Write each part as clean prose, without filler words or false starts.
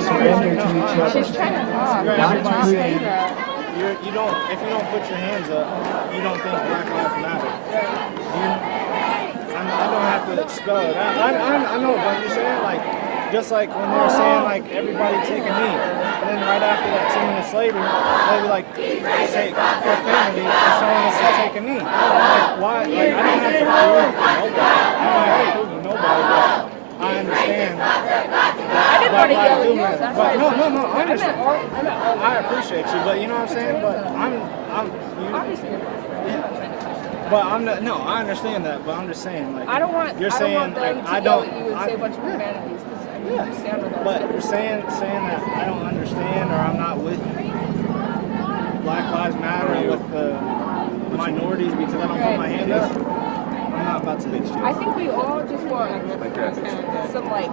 surrender to each other. She's trying to talk. Not to create. You don't. If you don't put your hands up, you don't think Black Lives Matter. I don't have to spell it out. I know what you're saying. Like, just like when they were saying like everybody take a knee, and then right after that 2 minutes later, they were like say profanity and someone else to take a knee. Like, why? Like, I don't have to prove to nobody. I don't have to prove to nobody. But I understand. I didn't want to yell at you. That's why. No. I understand. I appreciate you, but you know what I'm saying. But Obviously. But I'm not. No, I understand that. But I'm just saying, like, I don't want. You're I saying, don't want them like, to I yell don't. at you and say a bunch of profanities. Yeah. But you're saying that I don't understand, or I'm not with Black Lives Matter and with the minorities because I don't put my hand up. I'm not about to exchange. I think we all just want some like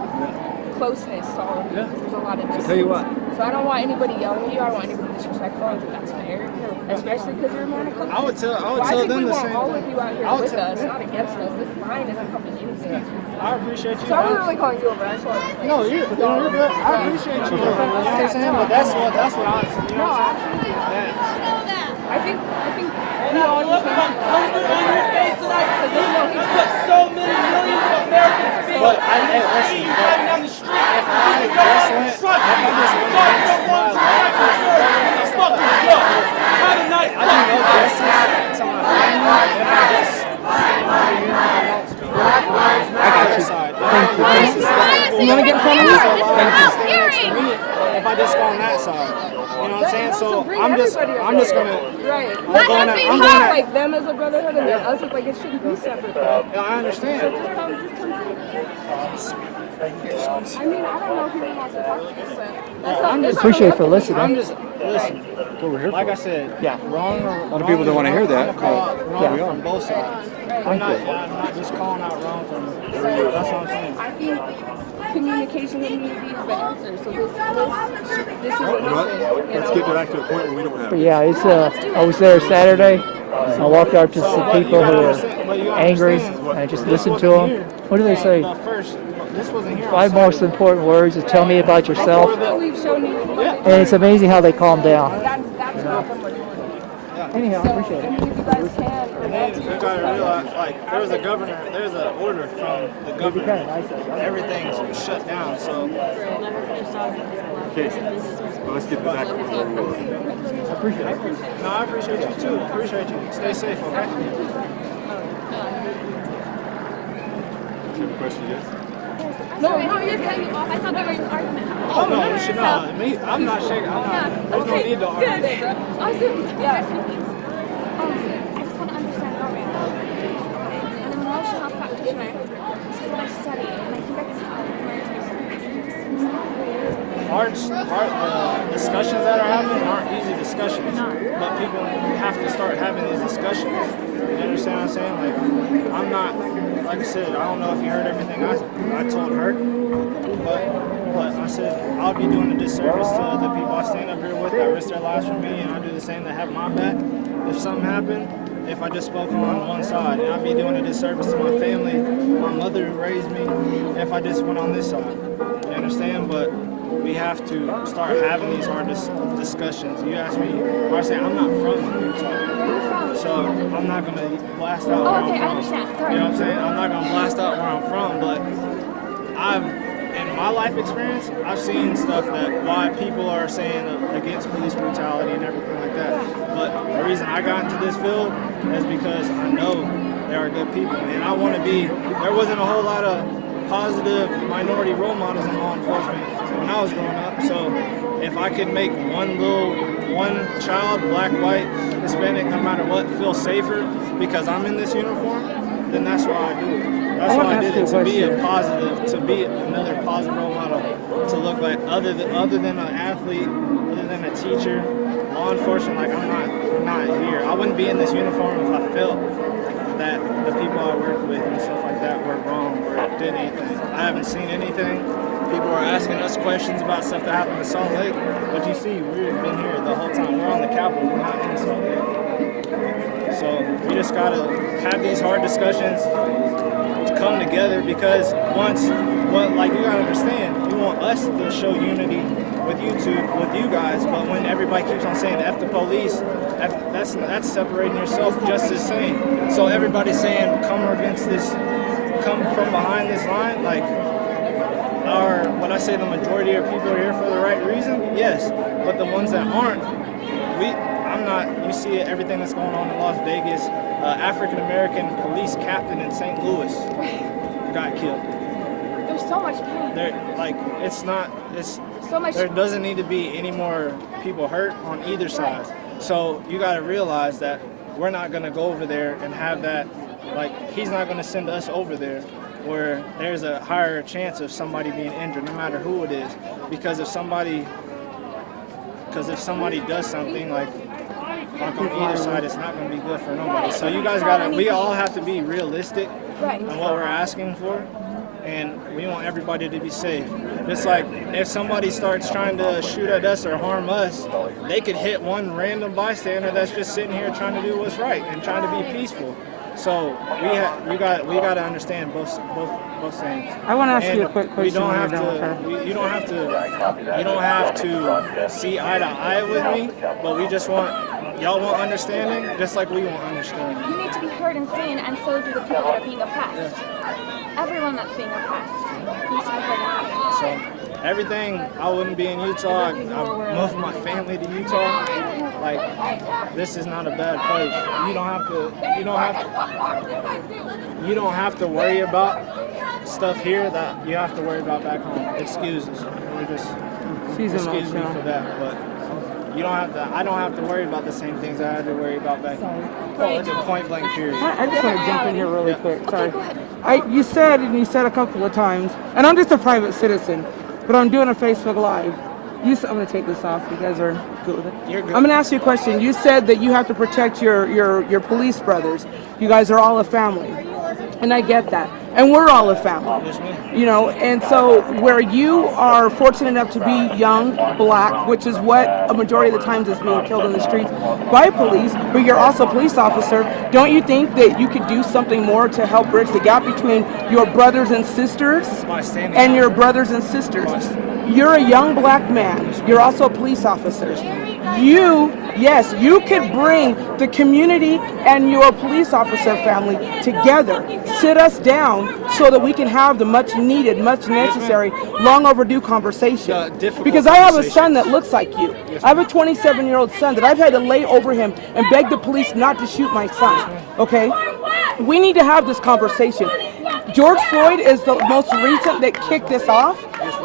closeness to all of you. There's a lot of distance. Tell you what. So I don't want anybody yelling at you. I don't want anybody disrespectful. I think that's fair, especially because you're a man of color. I would tell them the same. I think we want all of you out here with us, not against us. This line isn't coming anything. I appreciate you. So I'm really calling you over. I just want to. No, you're good. I appreciate you. You know what I'm saying? But that's what I. No, actually. I think we all just want to. So many millions of Americans feel. But listen, driving down the street. if I just went fucking joke. Have a nice I do no justice to my family if I just I got you. Thank you. You want to get in front of me? If I just go on that side, you know what I'm saying? So bring I'm just gonna. Right. I'm going We at. have like them as a brotherhood and then us as like it shouldn't be separate. Yeah, I understand. I mean, I don't know if he wants to talk to you, but I'm just Appreciate it for listening. I'm just listen. Like I said, Yeah. wrong or A lot of people don't want to hear that. Wrong Yeah. from both sides. I'm not just calling out wrong from. That's what I'm saying. I think communication with me is the answer. So this is what Let's get back to a point where we don't have But yeah, it's I was there Saturday. I walked up to some people who were angry, and I just listened to them. What do they say? This wasn't here. 5 most important words to tell me about yourself. we've shown you. And it's amazing how they calm down. That's what Anyhow, I appreciate it. if you guys can. And then you gotta realize, like, there's an order from the government. Everything's shut down, so. Okay, well, let's get back to where we were. I appreciate it. No, I appreciate you too. Appreciate you. Stay safe, okay? Do you have a question, yes? No, you're cutting me off. I thought there was an argument. Oh no, you should not. Me, I'm not shaking. I'm not. There's no need to argue. Awesome. Yeah. I just want to understand Norway. An emotional health practitioner. This is what I study, and I think I can Hard discussions that are happening aren't easy discussions, but people have to start having these discussions. You understand what I'm saying? Like, I'm not, like I said, I don't know if you heard everything I told her, but I said I'll be doing a disservice to the people I stand up here with that risk their lives for me, and I do the same that have my back. If something happened, if I just spoke on one side, and I'd be doing a disservice to my family, my mother who raised me, if I just went on this side. You understand? But we have to start having these hard discussions. You ask me, or I say I'm not from Utah, so I'm not gonna blast out where I'm from. I understand. Sorry. You know what I'm saying? I'm not gonna blast out where I'm from, but in my life experience, I've seen stuff that why people are saying against police brutality and everything like that. But the reason I got into this field is because I know there are good people, and I want to be. There wasn't a whole lot of positive minority role models in law enforcement when I was growing up. So if I could make one child, black, white, Hispanic, no matter what, feel safer because I'm in this uniform, then that's why I do it. That's why I did it, to be a positive, to be another positive role model, to look like other than an athlete, other than a teacher, law enforcement. Like I'm not here. I wouldn't be in this uniform if I felt that the people I worked with and stuff like that were wrong or did anything. I haven't seen anything. People are asking us questions about stuff that happened in Salt Lake, but you see, we've been here the whole time. We're on the Capitol, we're not in Salt Lake. So we just gotta have these hard discussions, come together, because like you gotta understand, you want us to show unity with with you guys, but when everybody keeps on saying F the police, that's separating yourself just as same. So everybody's saying come from behind this line, like, when I say the majority of people are here for the right reason, yes, but the ones that aren't, you see it, everything that's going on in Las Vegas, African-American police captain in St. Louis got killed. There's so much pain. So much. There doesn't need to be any more people hurt on either side. So you got to realize that we're not going to go over there and have that, like, he's not going to send us over there where there's a higher chance of somebody being injured, no matter who it is. Because if somebody does something, like on either side, it's not going to be good for nobody. So you guys we all have to be realistic in what we're asking for, and we want everybody to be safe. Just like if somebody starts trying to shoot at us or harm us, they could hit one random bystander that's just sitting here trying to do what's right and trying to be peaceful. So we got to understand both things. I want to ask you a quick question. You don't have to see eye to eye with me, but y'all want understanding, just like we want understanding. You need to be heard and seen, and so do the people that are being oppressed. Yes. Everyone that's being oppressed needs to be heard and seen. So everything, I wouldn't be in Utah. I moved my family to Utah. Like, this is not a bad place. You don't have to worry about stuff here that you have to worry about back home. Excuses. Excuse me for that, but I don't have to worry about the same things I had to worry about back home. It's a point blank period. I just want to jump in here really quick. Sorry. You said a couple of times, and I'm just a private citizen, but I'm doing a Facebook Live. I'm going to take this off. You guys are good with it? You're good. I'm going to ask you a question. You said that you have to protect your police brothers. You guys are all a family. And I get that. And we're all a family. You know, and so where you are fortunate enough to be young, black, which is what a majority of the times is being killed in the streets by police, but you're also a police officer, don't you think that you could do something more to help bridge the gap between your brothers and sisters and your brothers and sisters? You're a young black man. You're also a police officer. You could bring the community and your police officer family together. Sit us down so that we can have the much needed, much necessary, long overdue conversation. Because I have a son that looks like you. I have a 27-year-old son that I've had to lay over him and beg the police not to shoot my son. Okay? We need to have this conversation. George Floyd is the most recent that kicked this off,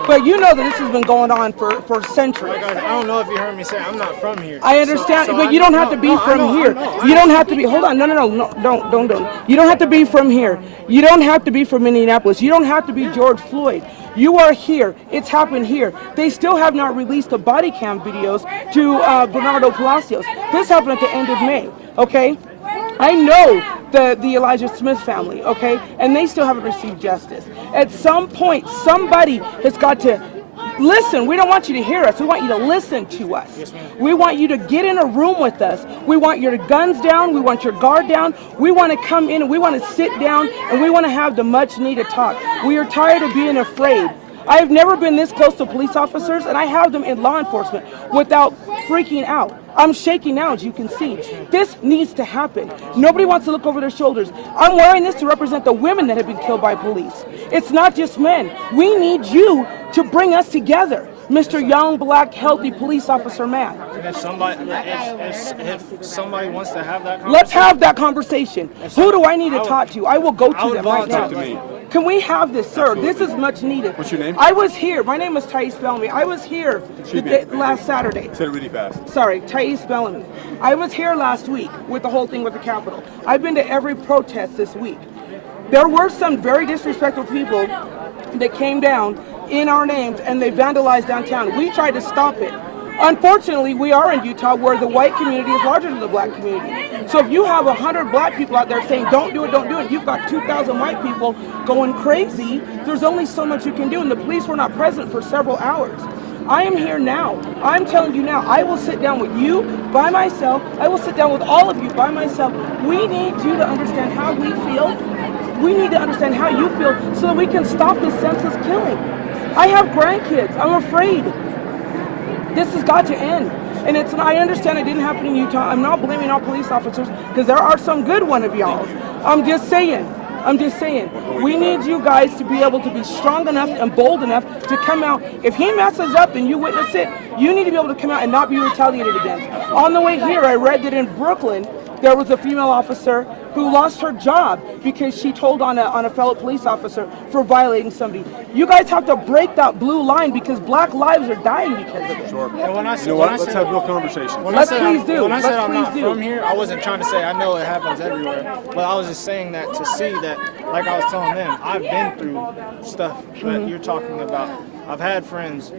but you know that this has been going on for centuries. I don't know if you heard me say I'm not from here. I understand, but you don't have to be from here. You don't have to be, hold on, no, don't. You don't have to be from here. You don't have to be from Indianapolis. You don't have to be George Floyd. You are here. It's happened here. They still have not released the body cam videos to Bernardo Palacios. This happened at the end of May, okay? I know the Elijah Smith family, okay? And they still haven't received justice. At some point, somebody has got to listen. We don't want you to hear us. We want you to listen to us. Yes, ma'am. We want you to get in a room with us. We want your guns down. We want your guard down. We want to come in and we want to sit down and we want to have the much needed talk. We are tired of being afraid. I have never been this close to police officers, and I have them in law enforcement without freaking out. I'm shaking now, as you can see. This needs to happen. Nobody wants to look over their shoulders. I'm wearing this to represent the women that have been killed by police. It's not just men. We need you to bring us together, Mr. Young, black, healthy police officer man. And if somebody wants to have that conversation, let's have that conversation. Who do I need to talk to? I will go to them right now. To me. Can we have this, sir? Absolutely. This is much needed. What's your name? I was here. My name is Thais Bellamy. I was here last Saturday. Say it really fast. Sorry, Thais Bellamy. I was here last week with the whole thing with the Capitol. I've been to every protest this week. There were some very disrespectful people that came down in our names and they vandalized downtown. We tried to stop it. Unfortunately, we are in Utah where the white community is larger than the black community. So if you have 100 black people out there saying, don't do it, and you've got 2,000 white people going crazy, there's only so much you can do. And the police were not present for several hours. I am here now. I'm telling you now, I will sit down with you by myself. I will sit down with all of you by myself. We need you to understand how we feel. We need to understand how you feel so that we can stop this senseless killing. I have grandkids. I'm afraid. This has got to end. And I understand it didn't happen in Utah. I'm not blaming all police officers because there are some good one of y'all. I'm just saying. We need you guys to be able to be strong enough and bold enough to come out. If he messes up and you witness it, you need to be able to come out and not be retaliated against. On the way here, I read that in Brooklyn, there was a female officer who lost her job because she told on a fellow police officer for violating somebody. You guys have to break that blue line because black lives are dying because of it. Sure. And when I You know what? Let's have real conversation. When Let's I said please I'm, do. When I said Let's I'm not please do. from here, I wasn't trying to say I know it happens everywhere, but I was just saying that to see that, like I was telling them, I've been through stuff that you're talking about. I've had friends,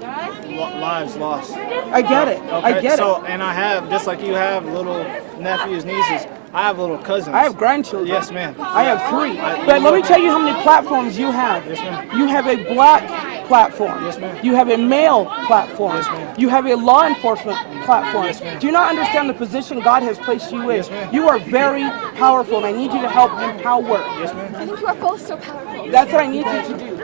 lives lost. I get it. I get it. And I have, just like you have little nephews, nieces, I have little cousins. I have grandchildren. Yes, ma'am. I have 3. But let me tell you how many platforms you have. Yes, ma'am. You have a black platform. Yes, ma'am. You have a male platform. Yes, ma'am. You have a law enforcement platform. Yes, ma'am. Do you not understand the position God has placed you in? Yes, ma'am. You are very powerful, and I need you to help empower. Yes, ma'am. I think you are both so powerful. That's what I need you to do.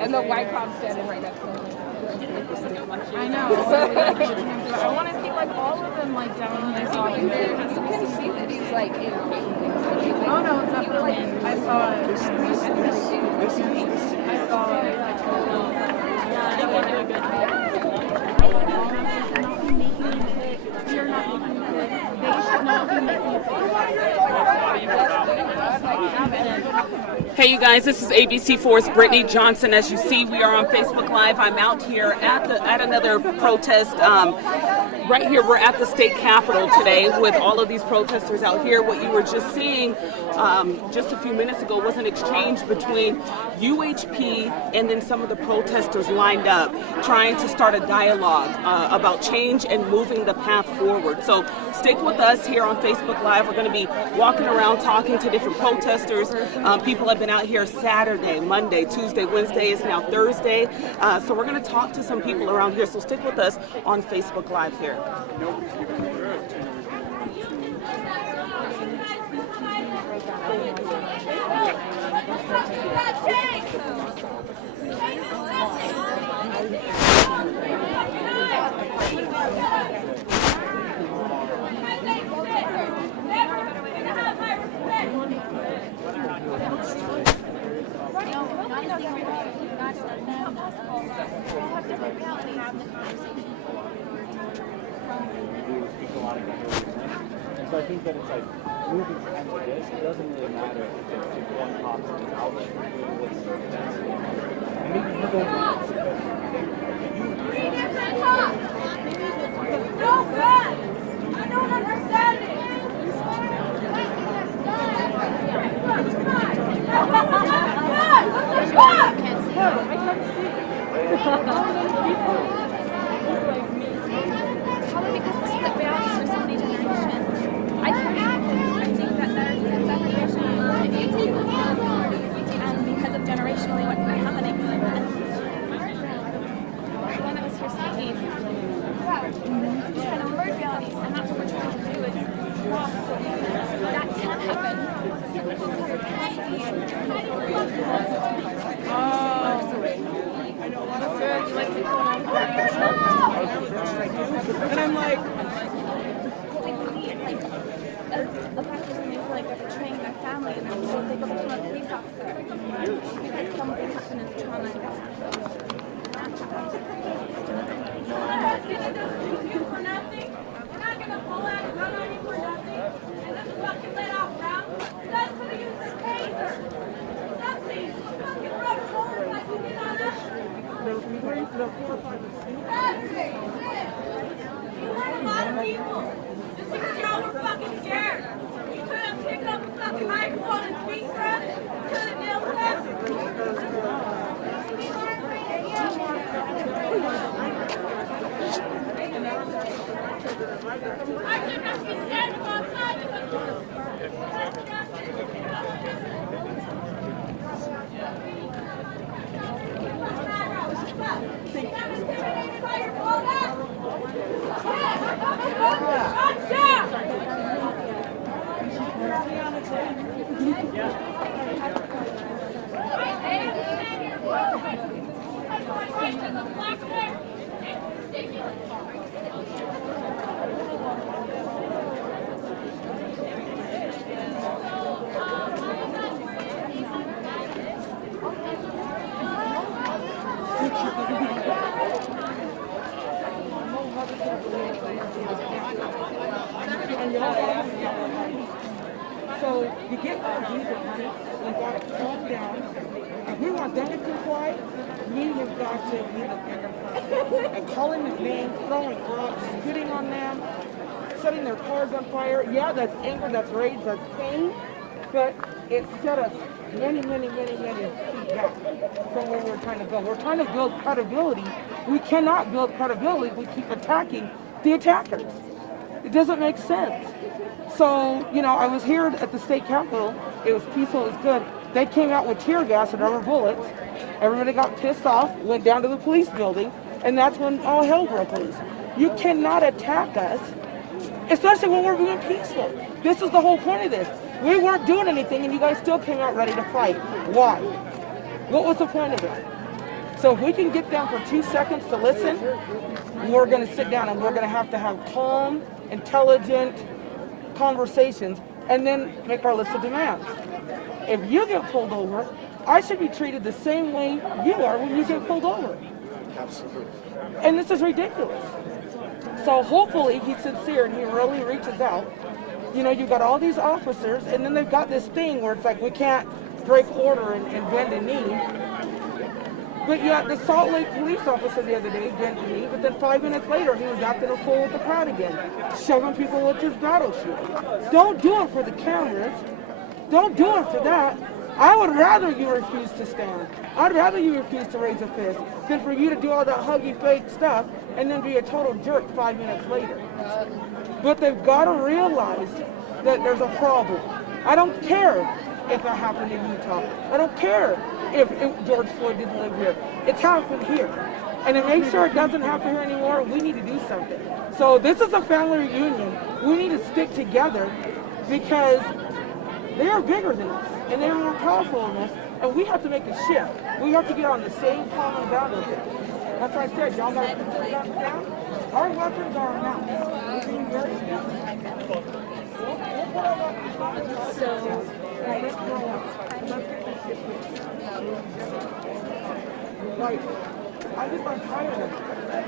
And the white cop standing right next to him. I know. I want to see like all of them like down there. You can see that he's like in pain. Oh no, definitely. I saw it. I saw it. Hey you guys, this is ABC4's Brittany Johnson. As you see, we are on Facebook Live. I'm out here at another protest. Right here, we're at the state capitol today with all of these protesters out here. What you were just seeing just a few minutes ago was an exchange between UHP and then some of the protesters lined up trying to start a dialogue about change and moving the path forward. So stick with us here on Facebook Live. We're going to be walking around talking to different protesters. People have been out here Saturday, Monday, Tuesday, Wednesday. It's now Thursday. So we're going to talk to some people around here. So stick with us on Facebook Live here. And so I think that it's like moving times like this, it doesn't really matter if one pops out like what's and maybe you don't I don't understand it. Probably because the split realities for so many generations. I think that there's a separation and because of generationally what's been happening. One of us here speaking about trying to merge realities, and that's what we're trying to do is cross so that can happen. And I'm like, A practice and they feel like they're betraying their family and so they go become a police officer because something happened in trauma and death. Just because y'all were fucking scared. You couldn't pick up a fucking microphone and speak for us. Couldn't deal with us. I couldn't have been scared. So you get our diesel money, we got to calm down. If we want them to comply, we have got to be the bigger person. And calling them names, throwing rocks, spitting on them, setting their cars on fire. Yeah, that's anger, that's rage, that's pain, but it set us many feet back from where we're trying to go. We're trying to build credibility. We cannot build credibility if we keep attacking the attackers. It doesn't make sense. So, you know, I was here at the state capitol. It was peaceful, it was good. They came out with tear gas and rubber bullets. Everybody got pissed off, went down to the police building, and that's when all hell broke loose. You cannot attack us, especially when we're being peaceful. This is the whole point of this. We weren't doing anything, and you guys still came out ready to fight. Why? What was the point of it? So if we can get them for 2 seconds to listen, we're going to sit down and we're going to have calm, intelligent conversations and then make our list of demands. If you get pulled over, I should be treated the same way you are when you get pulled over. Absolutely. And this is ridiculous. So hopefully he's sincere and he really reaches out. You know, you've got all these officers and then they've got this thing where it's like we can't break order and bend a knee. But yet the Salt Lake police officer the other day bent a knee, but then 5 minutes later he was acting a fool with the crowd again, shoving people with his battle shield. Don't do it for the cameras. Don't do it for that. I would rather you refuse to stand. I'd rather you refuse to raise a fist than for you to do all that huggy fake stuff and then be a total jerk 5 minutes later. But they've got to realize that there's a problem. I don't care if it happened in Utah. I don't care if George Floyd didn't live here. It's happened here. And to make sure it doesn't happen here anymore, we need to do something. So this is a family reunion. We need to stick together because they are bigger than us and they are more powerful than us, and we have to make a shift. We have to get on the same common ground with it. That's why I said, y'all got to put your guns down. Our weapons are enough. So, like, I'm tired of it.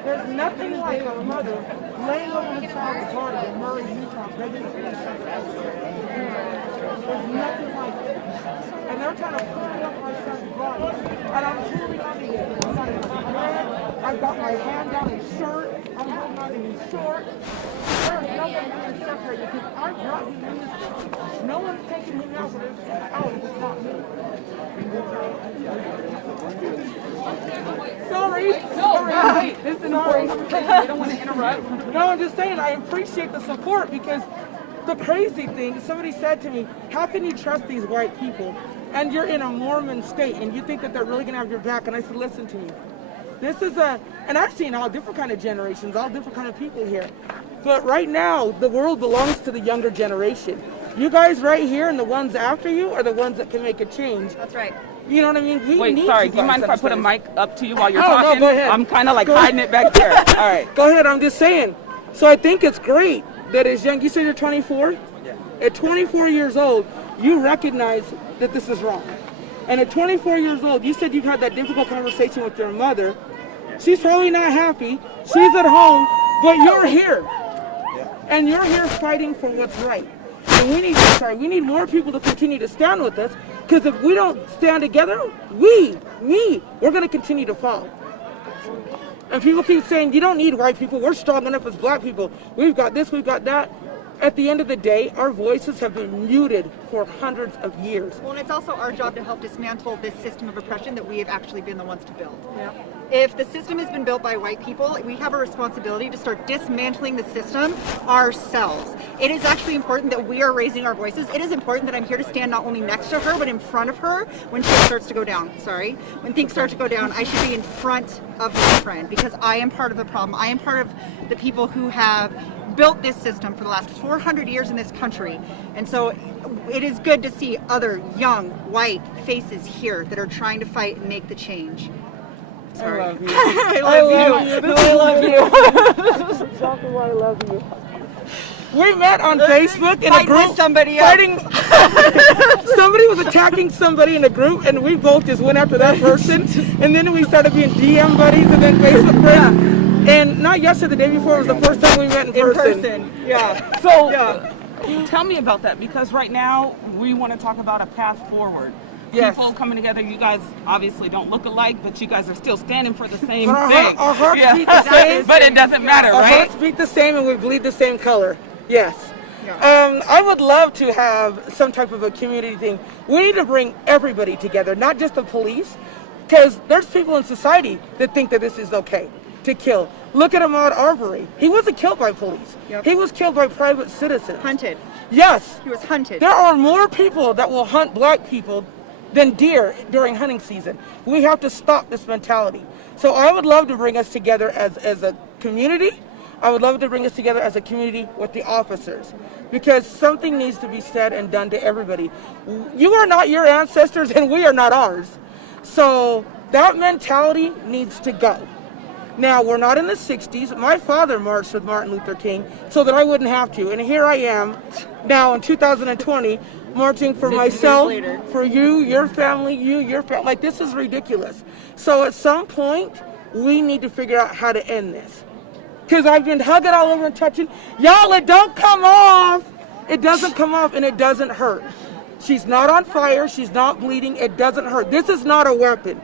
There's nothing like a mother laying over the child's body in Murray, Utah, begging to be There's nothing like it. And they're trying to put up my son's body. And I'm truly under it. I'm not in my bread. I've got my hand down his shirt. I'm holding on to his short. There's nothing that can separate because I brought him in this thing. No one's taking him out if it's not me. Sorry. Wait, this is important conversation. I don't want to interrupt. No, I'm just saying I appreciate the support because the crazy thing, somebody said to me, how can you trust these white people? And you're in a Mormon state and you think that they're really going to have your back. And I said, listen to me. This is and I've seen all different kind of generations, all different kind of people here. But right now, the world belongs to the younger generation. You guys right here and the ones after you are the ones that can make a change. That's right. You know what I mean? We Wait, need sorry, you do you mind if I guys put a upstairs. mic up to you while you're Oh, no, talking? go ahead. I'm kind of like Go hiding ahead. it back there. All right. Go ahead, I'm just saying. So I think it's great that as young, you say you're 24? Yeah. At 24 years old, you recognize that this is wrong. And at 24 years old, you said you've had that difficult conversation with your mother. She's probably not happy. She's at home, but you're here. And you're here fighting for what's right. And we need more people to continue to stand with us, because if we don't stand together, we're going to continue to fall. And people keep saying, you don't need white people, we're strong enough as black people. We've got this, we've got that. At the end of the day, our voices have been muted for hundreds of years. Well, and it's also our job to help dismantle this system of oppression that we have actually been the ones to build. Yeah. If the system has been built by white people, we have a responsibility to start dismantling the system ourselves. It is actually important that we are raising our voices. It is important that I'm here to stand not only next to her, but in front of her when shit starts to go down. When things start to go down, I should be in front of my friend because I am part of the problem. I am part of the people who have built this system for the last 400 years in this country. And so it is good to see other young white faces here that are trying to fight and make the change. Sorry. I love you. I love you. I love you. This is exactly why I love you. We met on Facebook in a group. Somebody fighting. Somebody was attacking somebody in a group, and we both just went after that person. And then we started being DM buddies and then Facebook friends. And not yesterday, the day before was the first time we met in person. Yeah. So Tell me about that, because right now we want to talk about a path forward. Yes. People coming together. You guys obviously don't look alike, but you guys are still standing for the same But thing. our hearts beat the same. But it doesn't matter, Our right? hearts beat the same, and we bleed the same color. Yes. I would love to have some type of a community thing. We need to bring everybody together, not just the police, because there's people in society that think that this is okay to kill. Look at Ahmaud Arbery. He wasn't killed by police. Yep. He was killed by private citizens. Hunted. Yes. He was hunted. There are more people that will hunt black people than deer during hunting season. We have to stop this mentality. So I would love to bring us together as a community. I would love to bring us together as a community with the officers, because something needs to be said and done to everybody. You are not your ancestors and we are not ours. So that mentality needs to go. Now, we're not in the 60s. My father marched with Martin Luther King so that I wouldn't have to. And here I am now in 2020 marching for myself, for you, your family, your family. Like, this is ridiculous. So at some point, we need to figure out how to end this. Because I've been hugging all over and touching. Y'all, it don't come off. It doesn't come off and it doesn't hurt. She's not on fire. She's not bleeding. It doesn't hurt. This is not a weapon.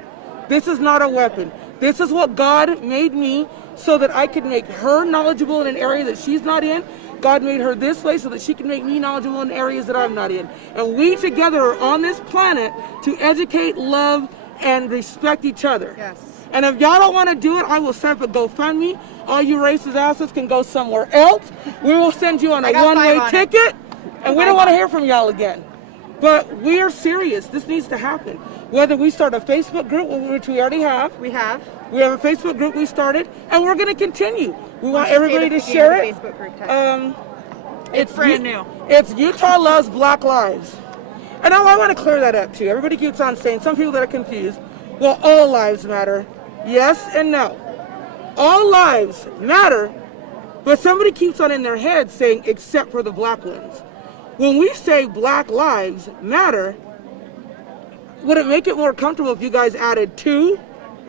This is not a weapon. This is what God made me so that I could make her knowledgeable in an area that she's not in. God made her this way so that she can make me knowledgeable in areas that I'm not in. And we together are on this planet to educate, love, and respect each other. Yes. And if y'all don't want to do it, I will set up a GoFundMe. All you racist asses can go somewhere else. We will send you on a one-way ticket, and we don't want to hear from y'all again. But we are serious. This needs to happen. Whether we start a Facebook group, which we already have. We have. We have a Facebook group we started, and we're going to continue. We want everybody to share it. Facebook group It's brand new. It's Utah Loves Black Lives. And I want to clear that up too. Everybody keeps on saying, some people that are confused, well, all lives matter. Yes and no. All lives matter, but somebody keeps on in their head saying, except for the black ones. When we say Black Lives Matter, would it make it more comfortable if you guys added to,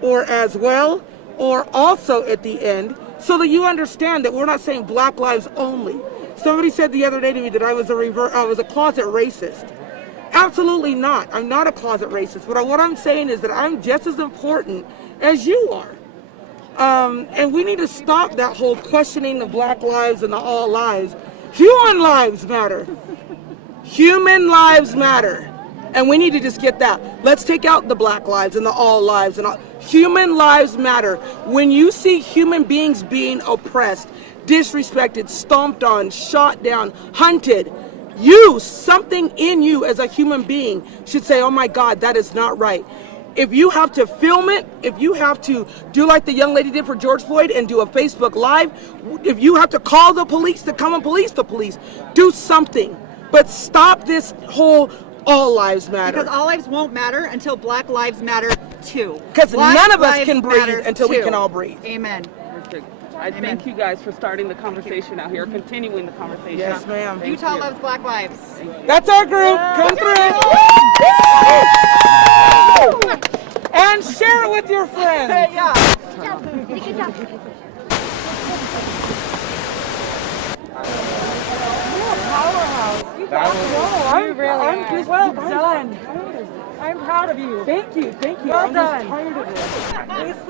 or as well, or also at the end, so that you understand that we're not saying Black lives only? Somebody said the other day to me that I was a closet racist. Absolutely not. I'm not a closet racist. But what I'm saying is that I'm just as important as you are. And we need to stop that whole questioning of Black lives and the all lives. Human lives matter. Human lives matter. And we need to just get that. Let's take out the Black lives and the all lives and all. Human lives matter. When you see human beings being oppressed, disrespected, stomped on, shot down, hunted, something in you as a human being should say, oh my God, that is not right. If you have to film it, if you have to do like the young lady did for George Floyd and do a Facebook Live, if you have to call the police to come and police the police, do something. But stop this whole all lives matter. Because all lives won't matter until Black lives matter too. Because none of us can breathe until we can all breathe. Amen. Perfect. I thank you guys for starting the conversation out here, continuing the conversation. Yes, ma'am. Utah loves Black lives. That's our group. Come through. And share it with your friends. Yeah. I'm well done. I'm proud of you. Thank you. Well done. I'm just tired of it.